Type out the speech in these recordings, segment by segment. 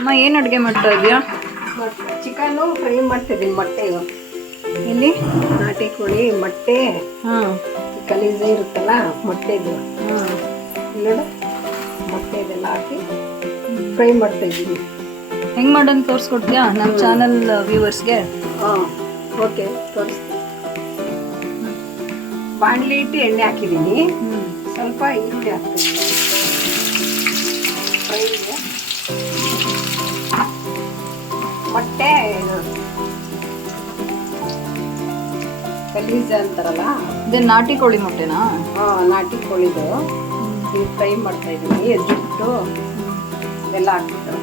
ಅಮ್ಮ ಏನು ಅಡುಗೆ ಮಾಡ್ತಾ ಇದೆಯಾ? ಚಿಕನ್ನು ಫ್ರೈ ಮಾಡ್ತಿದ್ದೀನಿ. ಮೊಟ್ಟೆ ಇಲ್ಲಿ ನಾಟಿ ಕೋಳಿ ಮೊಟ್ಟೆ ಹಾಂ ಕಲೀಜೆ ಇರುತ್ತಲ್ಲ ಮೊಟ್ಟೆದು ಹಾಂ ನೋಡು ಮೊಟ್ಟೆ ಇದೆಲ್ಲ ಹಾಕಿ ಫ್ರೈ ಮಾಡ್ತಾ ಇದ್ದೀನಿ. ಹೆಂಗೆ ಮಾಡೋದು ತೋರಿಸ್ಕೊಡ್ತೀಯಾ ನಮ್ಮ ಚಾನಲ್ ವ್ಯೂವರ್ಸ್ಗೆ? ಹಾಂ ಓಕೆ ತೋರಿಸ್ತೀನಿ. ಬಾಣಲಿ ಇಟ್ಟು ಎಣ್ಣೆ ಹಾಕಿದ್ದೀನಿ. ಸ್ವಲ್ಪ ಈರುಳ್ಳಿ ಹಾಕ್ತೀನಿ ಫ್ರೈಗೆ. ಮೊಟ್ಟೆ ಕಲೀಜ ಅಂತಾರಲ್ಲ, ಇದೇ ನಾಟಿ ಕೋಳಿ ಮೊಟ್ಟೆನಾ? ನಾಟಿ ಕೋಳಿದು ಈಗ ಫ್ರೈ ಮಾಡ್ತಾ ಇದ್ದೀನಿ. ಜುಟ್ಟು ಇದೆಲ್ಲ ಹಾಕ್ಬಿಟ್ಟು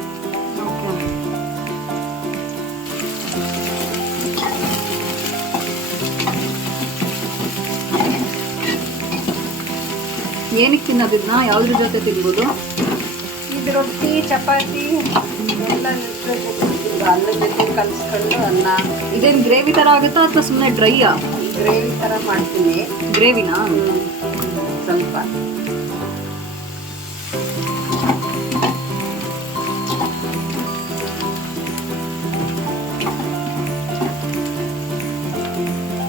ಏನಕ್ಕೆ ತಿನ್ನೋದಿದ್ನ? ಯಾವ್ದ್ರ ಜೊತೆ ತಿನ್ಬೋದು? ಇದು ರೊಟ್ಟಿ ಚಪಾತಿ ಎಲ್ಲ ಅನ್ನದ ಜೊತೆ ಕಲಿಸ್ಕೊಂಡು ಅನ್ನ. ಇದೇನು ಗ್ರೇವಿ ಥರ ಆಗುತ್ತಾ ಅಥವಾ ಸುಮ್ಮನೆ ಡ್ರೈಯಾ? ಗ್ರೇವಿ ಥರ ಮಾಡ್ತೀನಿ. ಗ್ರೇವಿನಾ? ಸ್ವಲ್ಪ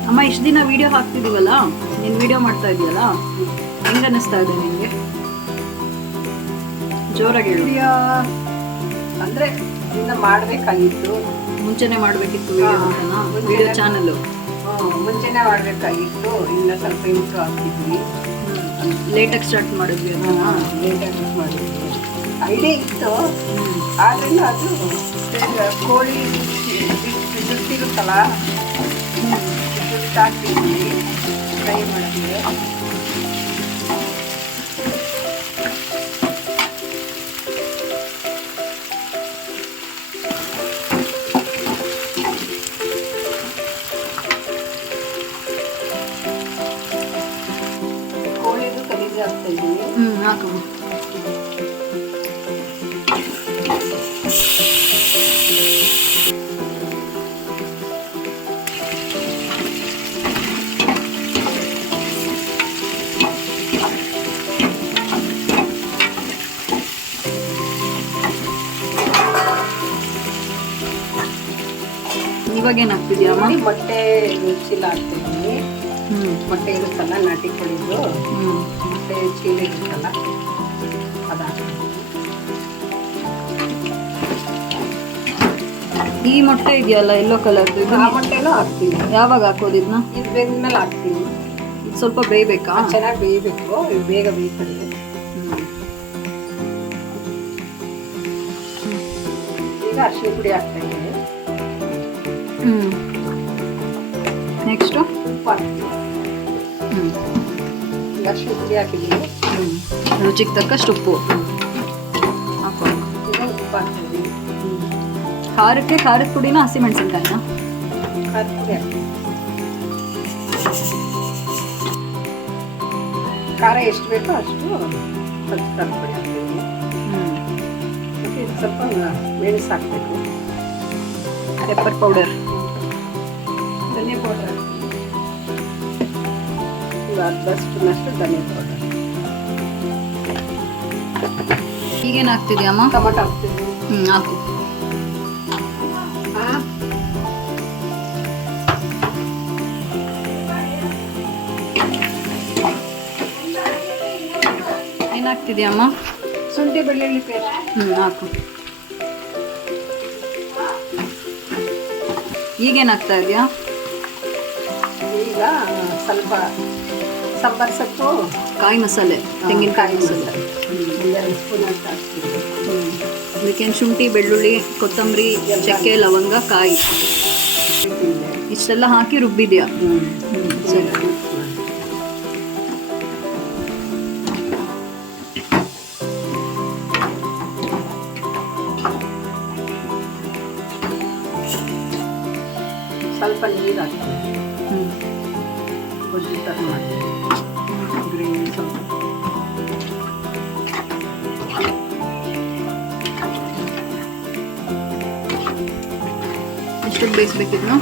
ಅಮ್ಮ ಇಷ್ಟು ದಿನ ವಿಡಿಯೋ ಹಾಕ್ತಿದೀವಲ್ಲ, ನೀನು ವಿಡಿಯೋ ಮಾಡ್ತಾ ಇದೆಯಲ್ಲ, ಹೆಂಗೆ ಅನ್ನಿಸ್ತಾ ಇದೆ ನಿಮಗೆ? ಜೋರಾಗಿ ಹೇಳು. ವಿಡಿಯೋ ಅಂದರೆ ಇನ್ನು ಮಾಡಬೇಕಾಗಿತ್ತು, ಮುಂಚೆನೆ ಮಾಡಬೇಕಿತ್ತು ವಿಡಿಯೋ ಚಾನಲ್ಲು. ಮುಂಚೆನೇ ಮಾಡಬೇಕಾಗಿತ್ತು. ಇನ್ನು ಸ್ವಲ್ಪ ಇಂಪ್ರೂವ್ ಆಗ್ತಿದ್ವಿ. ಲೇಟಾಗಿ ಸ್ಟಾರ್ಟ್ ಮಾಡಿದ್ವಿ ಅದನ್ನ. ಲೇಟಾಗಿ ಮಾಡಿದ್ವಿ. ಐಡಿಯಾ ಇತ್ತು, ಆದ್ರೂ ಅದು ಕೋಳಿ ಜುಟ್ಟಿರುತ್ತಲ್ಲ, ಜುಟ್ಟು ಹಾಕ್ತಿದ್ವಿ ಫ್ರೈ ಮಾಡಿದ್ವಿ. ಕೋಳಿದು ಕಲೀಜೆ ಹಾಕ್ತಾ ಇದ್ದೀನಿ. ಹಾಕಮ್ಮ. ಇವಾಗ ಏನು ಹಾಕ್ತಿದ್ಯಾ ಅಮ್ಮ? ಮೊಟ್ಟೆ ಚೀಲ ಹಾಕ್ತಿದ್ದೀನಿ. ಮೊಟ್ಟೆ ಇರುತ್ತಲ್ಲ ನಾಟಿ ಕೋಳಿದು ಮೊಟ್ಟೆ ಚೀಲ ಇರುತ್ತಲ್ಲ ಅದು ಹಾಕ್ತೀನಿ. ಈ ಮೊಟ್ಟೆ ಇದೆಯಲ್ಲ ಎಲ್ಲೋ ಕಲರ್ದು, ಆ ಮೊಟ್ಟೆನೂ ಹಾಕ್ತೀನಿ. ಯಾವಾಗ ಹಾಕೋದಿದ್ನ? ಇದು ಬೆಂದ್ಮೇಲೆ ಹಾಕ್ತೀನಿ. ಸ್ವಲ್ಪ ಬೇಯಬೇಕಾ? ಚೆನ್ನಾಗಿ ಬೇಯಬೇಕು. ಬೇಗ ಬೇಯ್ತದೆ. ಈಗ ಅರಿಶಿನ ಪುಡಿ ಹಾಕ್ತಾ ಇದ್ದೀನಿ. ನೆಕ್ಸ್ಟು ಉಪ್ಪು ಹಾಕ್ತೀನಿ. ಈಗ ಅರಿಶಿನ ಪುಡಿ ಹಾಕಿದ್ದೀನಿ. ರುಚಿಗೆ ತಕ್ಕಷ್ಟು ಉಪ್ಪು ಹಾಕೋ. ಈಗ ಉಪ್ಪು ಹಾಕ್ತಿದ್ದೀನಿ. ಖಾರಕ್ಕೆ ಖಾರದ ಪುಡಿನ ಹಸಿಮೆಣಸಿನ್ಕಾಯಿನ? ಖಾರದ ಪುಡಿ ಹಾಕ್ತೀನಿ. ಖಾರ ಎಷ್ಟು ಬೇಕೋ ಅಷ್ಟು ಖಾರದ ಪುಡಿ ಹಾಕ್ತೀನಿ. ಮತ್ತು ಇದು ಸ್ವಲ್ಪ ಮೆಣಸು ಹಾಕಬೇಕು. ಪೆಪ್ಪರ್ ಪೌಡರ್, ಧನಿಯಾ ಪೌಡರ್ ಹಾಕ್ತೀನಿ. ಈಗ ಅರ್ಧ ಸ್ಪೂನಷ್ಟು ಧನಿಯಾ ಪೌಡರ್. ಈಗೇನು ಹಾಕ್ತಿದ್ಯಮ್ಮ? ಟೊಮಟೊ ಹಾಕ್ತೀನಿ. ಹಾಕು. ಏನಾಗ್ತಿದ್ಯಮ್ಮ? ಶುಂಠಿ ಬೆಳ್ಳುಳ್ಳಿ ಪೇಸ್ಟ್. ಹಾಕು. ಈಗೇನಾಗ್ತಾ ಇದೆಯಾ? ಈಗ ಸ್ವಲ್ಪ ಸಾಂಬಾರು ಸೊಪ್ಪು, ಕಾಯಿ ಮಸಾಲೆ, ತೆಂಗಿನಕಾಯಿ ಮಸಾಲೆ 2 ಸ್ಪೂನ್ ಅಂತ ಹಾಕ್ತೀನಿ. ಅದಕ್ಕೇನು ಶುಂಠಿ ಬೆಳ್ಳುಳ್ಳಿ ಕೊತ್ತಂಬರಿ ಚಕ್ಕೆ ಲವಂಗ ಕಾಯಿ ಇಷ್ಟೆಲ್ಲ ಹಾಕಿ ರುಬ್ಬಿದ್ಯಾ? ಸರಿ. ಸ್ವಲ್ಪ ನೀರು ಹಾಕ್ತೀನಿ. ಗೊಜ್ಜು ಥರ ಮಾಡ್ತೀನಿ. ಗ್ರೇವಿ ಸ್ವಲ್ಪ ಎಷ್ಟೊತ್ತು ಬೇಯಿಸ್ಬೇಕಿದ್ನು?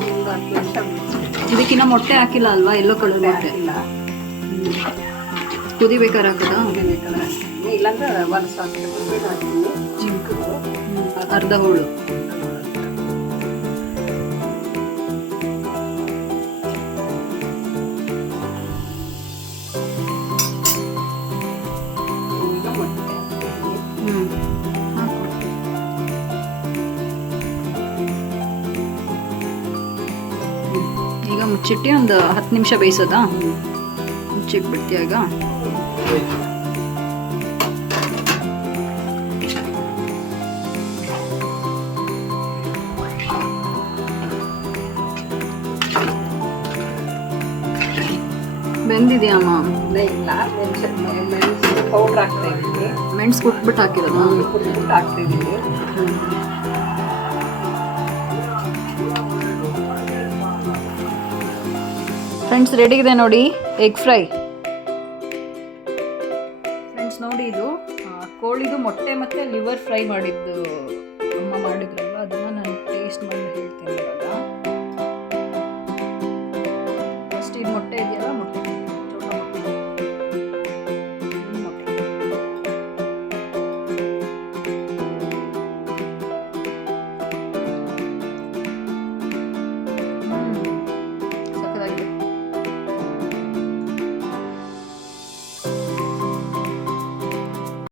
ಒಂದು 10 ನಿಮಿಷ ಬೇಯಿಸ್ಬೇಕು. ಇದಕ್ಕಿನ್ನ ಮೊಟ್ಟೆ ಹಾಕಿಲ್ಲ ಅಲ್ವಾ? ಎಲ್ಲೋ ಕಲರ್ ಮೊಟ್ಟೆ ಇಲ್ಲ. ಕುದಿಬೇಕಾರೆ ಹಾಕದಾ? ಬೇಕಾದ್ರೆ ಇಲ್ಲಾಂದ್ರೆ ಒಂದು ಸಾಕು ಹಾಕ್ತೀನಿ ಚಿಕ್ಕದು ಅರ್ಧ ಹೋಳು. ಈಗ ಮೊಟ್ಟೆ ಈಗ ಮುಚ್ಚಿಟ್ಟು ಒಂದು 10 ನಿಮಿಷ ಬೇಯಿಸೋದಾ? ಮುಚ್ಚಿಟ್ಬಿಡ್ತೀಯ ಈಗ? ಬೆಂದಿದೆಯಮ್ಮ? ಇಲ್ಲ ಮೆಣಸು ಪೌಡ್ರ್ ಹಾಕ್ತಾ ಇದ್ದೀನಿ. ಮೆಣಸು ಕುಟ್ಬಿಟ್ಟು ಹಾಕಿರೋದಾ? ಕುಟ್ಬಿಟ್ಟು ಹಾಕ್ತಾ ಇದ್ದೀನಿ. ಫ್ರೆಂಡ್ಸ್ ರೆಡಿ ಇದೆ ನೋಡಿ ಎಗ್ ಫ್ರೈ. ಫ್ರೆಂಡ್ಸ್ ನೋಡಿ ಇದು ಕೋಳಿದು ಮೊಟ್ಟೆ ಮತ್ತು ಲಿವರ್ ಫ್ರೈ ಮಾಡಿದ್ದು